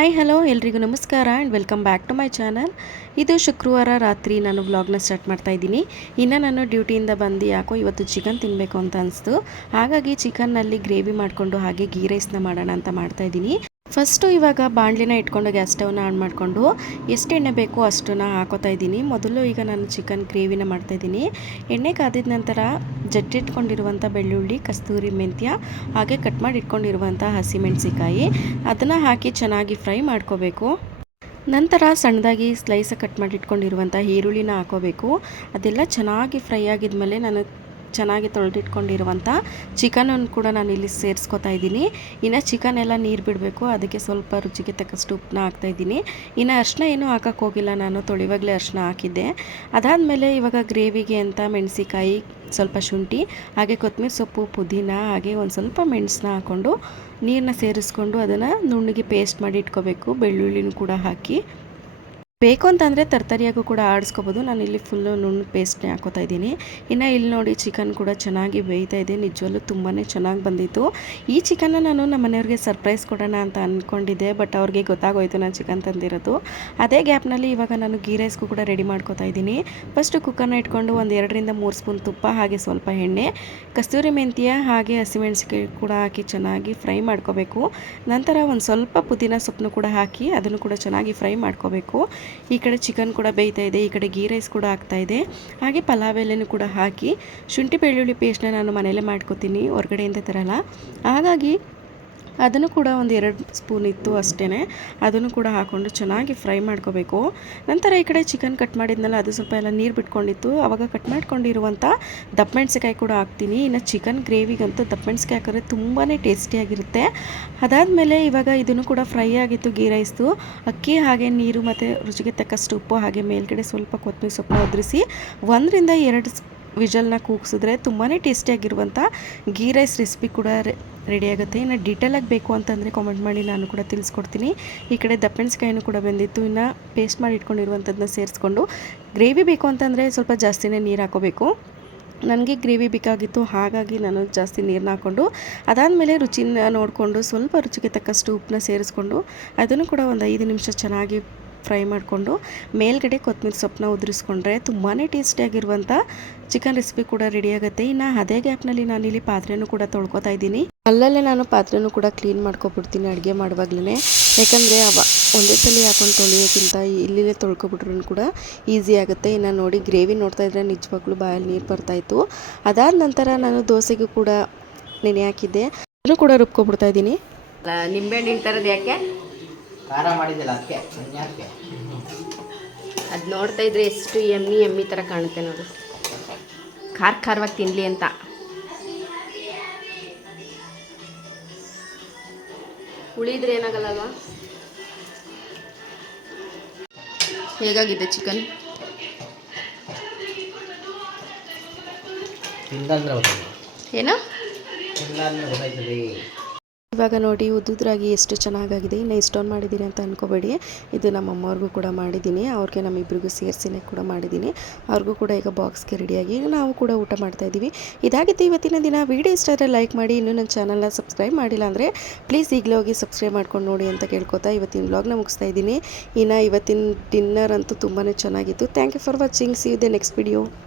Hi hello ಎಲ್ರಿಗೂ ನಮಸ್ಕಾರ and welcome back to my channel. ಇದು ಶುಕ್ರವಾರ ರಾತ್ರಿ ನಾನು ವ್ಲಾಗ್ನ ಸ್ಟಾರ್ಟ್ ಮಾಡ್ತಾ ಇದ್ದೀನಿ. ಇನ್ನು ನಾನು ಡ್ಯೂಟಿಯಿಂದ ಬಂದು ಯಾಕೋ ಇವತ್ತು ಚಿಕನ್ ತಿನ್ನಬೇಕು ಅಂತ ಅನಿಸ್ತು. ಹಾಗಾಗಿ ಚಿಕನ್ನಲ್ಲಿ ಗ್ರೇವಿ ಮಾಡಿಕೊಂಡು ಹಾಗೆ ಗೀ ರೈಸ್ನ ಮಾಡೋಣ ಅಂತ ಮಾಡ್ತಾಯಿದ್ದೀನಿ. ಫಸ್ಟು ಇವಾಗ ಬಾಣಲಿನ ಇಟ್ಕೊಂಡು ಗ್ಯಾಸ್ ಸ್ಟವ್ನ ಆನ್ ಮಾಡಿಕೊಂಡು ಎಷ್ಟು ಎಣ್ಣೆ ಬೇಕೋ ಅಷ್ಟನ್ನು ಹಾಕೋತಾ ಇದ್ದೀನಿ. ಮೊದಲು ಈಗ ನಾನು ಚಿಕನ್ ಗ್ರೇವಿನ ಮಾಡ್ತಾಯಿದ್ದೀನಿ. ಎಣ್ಣೆ ಕಾದಿದ ನಂತರ ಜಜ್ಜಿಟ್ಕೊಂಡಿರುವಂಥ ಬೆಳ್ಳುಳ್ಳಿ, ಕಸ್ತೂರಿ ಮೆಂತ್ಯ ಹಾಗೆ ಕಟ್ ಮಾಡಿ ಇಟ್ಕೊಂಡಿರುವಂಥ ಹಸಿಮೆಣಸಿಕಾಯಿ ಅದನ್ನು ಹಾಕಿ ಚೆನ್ನಾಗಿ ಫ್ರೈ ಮಾಡ್ಕೋಬೇಕು. ನಂತರ ಸಣ್ಣದಾಗಿ ಸ್ಲೈಸ್ ಕಟ್ ಮಾಡಿ ಇಟ್ಕೊಂಡಿರುವಂಥ ಈರುಳ್ಳಿನ ಹಾಕೋಬೇಕು. ಅದೆಲ್ಲ ಚೆನ್ನಾಗಿ ಫ್ರೈ ಆಗಿದ್ಮೇಲೆ ನಾನು ಚೆನ್ನಾಗಿ ತೊಳೆದಿಟ್ಕೊಂಡಿರುವಂಥ ಚಿಕನನ್ನು ಕೂಡ ನಾನು ಇಲ್ಲಿ ಸೇರಿಸ್ಕೊತಾ ಇದ್ದೀನಿ. ಇನ್ನು ಚಿಕನ್ ಎಲ್ಲ ನೀರು ಬಿಡಬೇಕು, ಅದಕ್ಕೆ ಸ್ವಲ್ಪ ರುಚಿಗೆ ತಕ್ಕಷ್ಟು ಉಪ್ಪನ್ನ ಹಾಕ್ತಾಯಿದ್ದೀನಿ. ಇನ್ನು ಅರಿಶಿನ ಏನೂ ಹಾಕೋಕ್ಕೆ ಹೋಗಿಲ್ಲ, ನಾನು ತೊಳೆಯುವಾಗಲೇ ಅರಿಶಿನ ಹಾಕಿದ್ದೆ. ಅದಾದಮೇಲೆ ಇವಾಗ ಗ್ರೇವಿಗೆ ಅಂತ ಮೆಣಸಿಕಾಯಿ, ಸ್ವಲ್ಪ ಶುಂಠಿ ಹಾಗೆ ಕೊತ್ತಂಬರಿ ಸೊಪ್ಪು, ಪುದೀನ ಹಾಗೆ ಒಂದು ಸ್ವಲ್ಪ ಮೆಣಸನ್ನ ಹಾಕ್ಕೊಂಡು ನೀರನ್ನ ಸೇರಿಸ್ಕೊಂಡು ಅದನ್ನು ನುಣ್ಣಗೆ ಪೇಸ್ಟ್ ಮಾಡಿ ಇಟ್ಕೋಬೇಕು. ಬೆಳ್ಳುಳ್ಳಿನೂ ಕೂಡ ಹಾಕಿ ಬೇಕು ಅಂತಂದರೆ ತರ್ತರಿಯಾಗೂ ಕೂಡ ಆಡಿಸ್ಕೋಬೋದು. ನಾನು ಇಲ್ಲಿ ಫುಲ್ಲು ನುಣ್ಣು ಪೇಸ್ಟ್ನೇ ಹಾಕೋತಾ ಇದ್ದೀನಿ. ಇನ್ನು ಇಲ್ಲಿ ನೋಡಿ ಚಿಕನ್ ಕೂಡ ಚೆನ್ನಾಗಿ ಬೇಯ್ತಾ ಇದೆ. ನಿಜವಲ್ಲೂ ತುಂಬಾ ಚೆನ್ನಾಗಿ ಬಂದಿತ್ತು. ಈ ಚಿಕನ್ನ ನಾನು ನಮ್ಮ ಮನೆಯವ್ರಿಗೆ ಸರ್ಪ್ರೈಸ್ ಕೊಡೋಣ ಅಂತ ಅಂದ್ಕೊಂಡಿದ್ದೆ, ಬಟ್ ಅವ್ರಿಗೆ ಗೊತ್ತಾಗೋಯ್ತು ನಾನು ಚಿಕನ್ ತಂದಿರೋದು. ಅದೇ ಗ್ಯಾಪ್ನಲ್ಲಿ ಇವಾಗ ನಾನು ಗೀ ರೈಸ್ಗೂ ಕೂಡ ರೆಡಿ ಮಾಡ್ಕೋತಾ ಇದ್ದೀನಿ. ಫಸ್ಟು ಕುಕ್ಕರ್ನ ಇಟ್ಕೊಂಡು ಒಂದು 2-3 ಸ್ಪೂನ್ ತುಪ್ಪ ಹಾಗೆ ಸ್ವಲ್ಪ ಎಣ್ಣೆ, ಕಸ್ತೂರಿ ಮೆಂತ್ಯ ಹಾಗೆ ಹಸಿಮೆಣಸಿಕಾಯಿ ಕೂಡ ಹಾಕಿ ಚೆನ್ನಾಗಿ ಫ್ರೈ ಮಾಡ್ಕೋಬೇಕು. ನಂತರ ಒಂದು ಸ್ವಲ್ಪ ಪುದೀನ ಸೊಪ್ಪನ್ನು ಕೂಡ ಹಾಕಿ ಅದನ್ನು ಕೂಡ ಚೆನ್ನಾಗಿ ಫ್ರೈ ಮಾಡ್ಕೋಬೇಕು. ಈ ಕಡೆ ಚಿಕನ್ ಕೂಡ ಬೇಯ್ತಾ ಇದೆ, ಈ ಕಡೆ ಗೀ ರೈಸ್ ಕೂಡ ಆಗ್ತಾ ಇದೆ. ಹಾಗೆ ಪಲಾವ್ ಎಲೆನೂ ಕೂಡ ಹಾಕಿ ಶುಂಠಿ ಬೆಳ್ಳುಳ್ಳಿ ಪೇಸ್ಟ್ನ ನಾನು ಮನೆಯಲ್ಲೇ ಮಾಡ್ಕೋತೀನಿ, ಹೊರಗಡೆಯಿಂದ ತರಲ್ಲ. ಹಾಗಾಗಿ ಅದನ್ನು ಕೂಡ ಒಂದು 2 ಸ್ಪೂನ್ ಇತ್ತು ಅಷ್ಟೇ, ಅದನ್ನು ಕೂಡ ಹಾಕ್ಕೊಂಡು ಚೆನ್ನಾಗಿ ಫ್ರೈ ಮಾಡ್ಕೋಬೇಕು. ನಂತರ ಈ ಕಡೆ ಚಿಕನ್ ಕಟ್ ಮಾಡಿದ್ನಲ್ಲ, ಅದು ಸ್ವಲ್ಪ ಎಲ್ಲ ನೀರು ಬಿಟ್ಕೊಂಡಿತ್ತು. ಆವಾಗ ಕಟ್ ಮಾಡ್ಕೊಂಡಿರುವಂಥ ದಪ್ಪ ಮೆಣಸಿಕಾಯಿ ಕೂಡ ಹಾಕ್ತೀನಿ. ಇನ್ನು ಚಿಕನ್ ಗ್ರೇವಿಗಂತೂ ದಪ್ಪ ಮೆಣಸಿಕಾಯಿ ಹಾಕಿದ್ರೆ ತುಂಬಾ ಟೇಸ್ಟಿಯಾಗಿರುತ್ತೆ. ಅದಾದಮೇಲೆ ಇವಾಗ ಇದನ್ನು ಕೂಡ ಫ್ರೈ ಆಗಿತ್ತು ಗೀ ರೈಸ್ದು. ಅಕ್ಕಿ ಹಾಗೆ ನೀರು ಮತ್ತು ರುಚಿಗೆ ತಕ್ಕಷ್ಟು ಉಪ್ಪು ಹಾಗೆ ಮೇಲ್ಗಡೆ ಸ್ವಲ್ಪ ಕೊತ್ತಂಬರಿ ಸೊಪ್ಪನ್ನ ಉದುರಿಸಿ 1-2 ವಿಜಲ್ನ ಕೂಗಿಸಿದ್ರೆ ತುಂಬಾ ಟೇಸ್ಟಿಯಾಗಿರುವಂಥ ಗೀ ರೈಸ್ ರೆಸಿಪಿ ಕೂಡ ರೆಡಿಯಾಗುತ್ತೆ. ಇನ್ನು ಡೀಟೇಲಾಗಿ ಬೇಕು ಅಂತಂದರೆ ಕಾಮೆಂಟ್ ಮಾಡಿ, ನಾನು ಕೂಡ ತಿಳಿಸ್ಕೊಡ್ತೀನಿ. ಈ ಕಡೆ ದಪ್ಪ ಮೆಣಸಿಕಾಯಿನೂ ಕೂಡ ಬೆಂದಿತ್ತು. ಇನ್ನು ಪೇಸ್ಟ್ ಮಾಡಿ ಇಟ್ಕೊಂಡಿರುವಂಥದ್ದನ್ನ ಸೇರಿಸ್ಕೊಂಡು ಗ್ರೇವಿ ಬೇಕು ಅಂತಂದರೆ ಸ್ವಲ್ಪ ಜಾಸ್ತಿನೇ ನೀರು ಹಾಕೋಬೇಕು. ನನಗೆ ಗ್ರೇವಿ ಬೇಕಾಗಿತ್ತು, ಹಾಗಾಗಿ ನಾನು ಜಾಸ್ತಿ ನೀರನ್ನ ಹಾಕ್ಕೊಂಡು ಅದಾದಮೇಲೆ ರುಚಿನ ನೋಡಿಕೊಂಡು ಸ್ವಲ್ಪ ರುಚಿಗೆ ತಕ್ಕಷ್ಟು ಉಪ್ಪನ್ನ ಸೇರಿಸ್ಕೊಂಡು ಅದನ್ನು ಕೂಡ ಒಂದು 5 ನಿಮಿಷ ಚೆನ್ನಾಗಿ ಫ್ರೈ ಮಾಡಿಕೊಂಡು ಮೇಲ್ಗಡೆ ಕೊತ್ತಂಬರಿ ಸೊಪ್ಪನ್ನ ಉದುರಿಸ್ಕೊಂಡ್ರೆ ತುಂಬಾ ಟೇಸ್ಟಿಯಾಗಿರುವಂಥ ಚಿಕನ್ ರೆಸಿಪಿ ಕೂಡ ರೆಡಿಯಾಗುತ್ತೆ. ಇನ್ನು ಅದೇ ಗ್ಯಾಪ್ನಲ್ಲಿ ನಾನಿಲ್ಲಿ ಪಾತ್ರೆನೂ ಕೂಡ ತೊಳ್ಕೊತಾ ಇದ್ದೀನಿ. ಅಲ್ಲಲ್ಲೇ ನಾನು ಪಾತ್ರೆನೂ ಕೂಡ ಕ್ಲೀನ್ ಮಾಡ್ಕೊಬಿಡ್ತೀನಿ ಅಡುಗೆ ಮಾಡುವಾಗಲೇ, ಯಾಕಂದರೆ ಒಂದೇ ಸಲ ಹಾಕೊಂಡು ತೊಳೆಯೋಕ್ಕಿಂತ ಇಲ್ಲಿಯೇ ತೊಳ್ಕೊಬಿಟ್ರೂ ಕೂಡ ಈಸಿ ಆಗುತ್ತೆ. ಇನ್ನು ನೋಡಿ ಗ್ರೇವಿ ನೋಡ್ತಾ ಇದ್ದರೆ ನಿಜವಾಗ್ಲೂ ಬಾಯಲ್ಲಿ ನೀರು ಬರ್ತಾಯಿತ್ತು. ಅದಾದ ನಂತರ ನಾನು ದೋಸೆಗೂ ಕೂಡ ನೆನೆ ಹಾಕಿದ್ದೆ, ಅದನ್ನು ಕೂಡ ರುಬ್ಕೊಬಿಡ್ತಾ ಇದ್ದೀನಿ. ನಿಂಬೆಹಣ್ಣು ಥರದ್ದು ಯಾಕೆ ಖಾರ ಮಾಡಿದ್ದಿಲ್ಲ ಅದಕ್ಕೆ ಅದು ನೋಡ್ತಾ ಇದ್ರೆ ಎಷ್ಟು ಎಮ್ಮಿ ಥರ ಕಾಣುತ್ತೆ ನೋಡು, ಖಾರವಾಗಿ ತಿನ್ನಲಿ ಅಂತ. ಉಳಿದ್ರೆ ಏನಾಗಲ್ಲಲ್ವಾ? ಹೇಗಾಗಿದೆ ಚಿಕನ್? ಏನೋ ಇವಾಗ ನೋಡಿ ಉದ್ದುದ್ರಾಗಿ ಎಷ್ಟು ಚೆನ್ನಾಗಾಗಿದೆ. ಇನ್ನು ಇಷ್ಟೊಂದು ಮಾಡಿದ್ದೀನಿ ಅಂತ ಅಂದ್ಕೋಬೇಡಿ, ಇದು ನಮ್ಮ ಅಮ್ಮವ್ರಿಗೂ ಕೂಡ ಮಾಡಿದ್ದೀನಿ, ಅವ್ರಿಗೆ ನಮ್ಮಿಬ್ಬರಿಗೂ ಸೇರಿಸಿನೇ ಕೂಡ ಮಾಡಿದ್ದೀನಿ. ಅವ್ರಿಗೂ ಕೂಡ ಈಗ ಬಾಕ್ಸ್ಗೆ ರೆಡಿಯಾಗಿ ನಾವು ಕೂಡ ಊಟ ಮಾಡ್ತಾಯಿದ್ದೀವಿ. ಇದಾಗಿತ್ತು ಇವತ್ತಿನ ದಿನ. ವಿಡಿಯೋ ಇಷ್ಟ ಆದರೆ ಲೈಕ್ ಮಾಡಿ, ಇನ್ನೂ ನನ್ನ ಚಾನಲ್ನ ಸಬ್ಸ್ಕ್ರೈಬ್ ಮಾಡಿಲ್ಲ ಅಂದರೆ ಪ್ಲೀಸ್ ಈಗಲೇ ಹೋಗಿ ಸಬ್ಸ್ಕ್ರೈಬ್ ಮಾಡ್ಕೊಂಡು ನೋಡಿ ಅಂತ ಕೇಳ್ಕೊತಾ ಇವತ್ತಿನ ವ್ಲಾಗ್ನ ಮುಗಿಸ್ತಾ ಇದ್ದೀನಿ. ಇನ್ನು ಇವತ್ತಿನ ಡಿನ್ನರ್ ಅಂತೂ ತುಂಬಾ ಚೆನ್ನಾಗಿತ್ತು. Thank you for watching. See you the next video.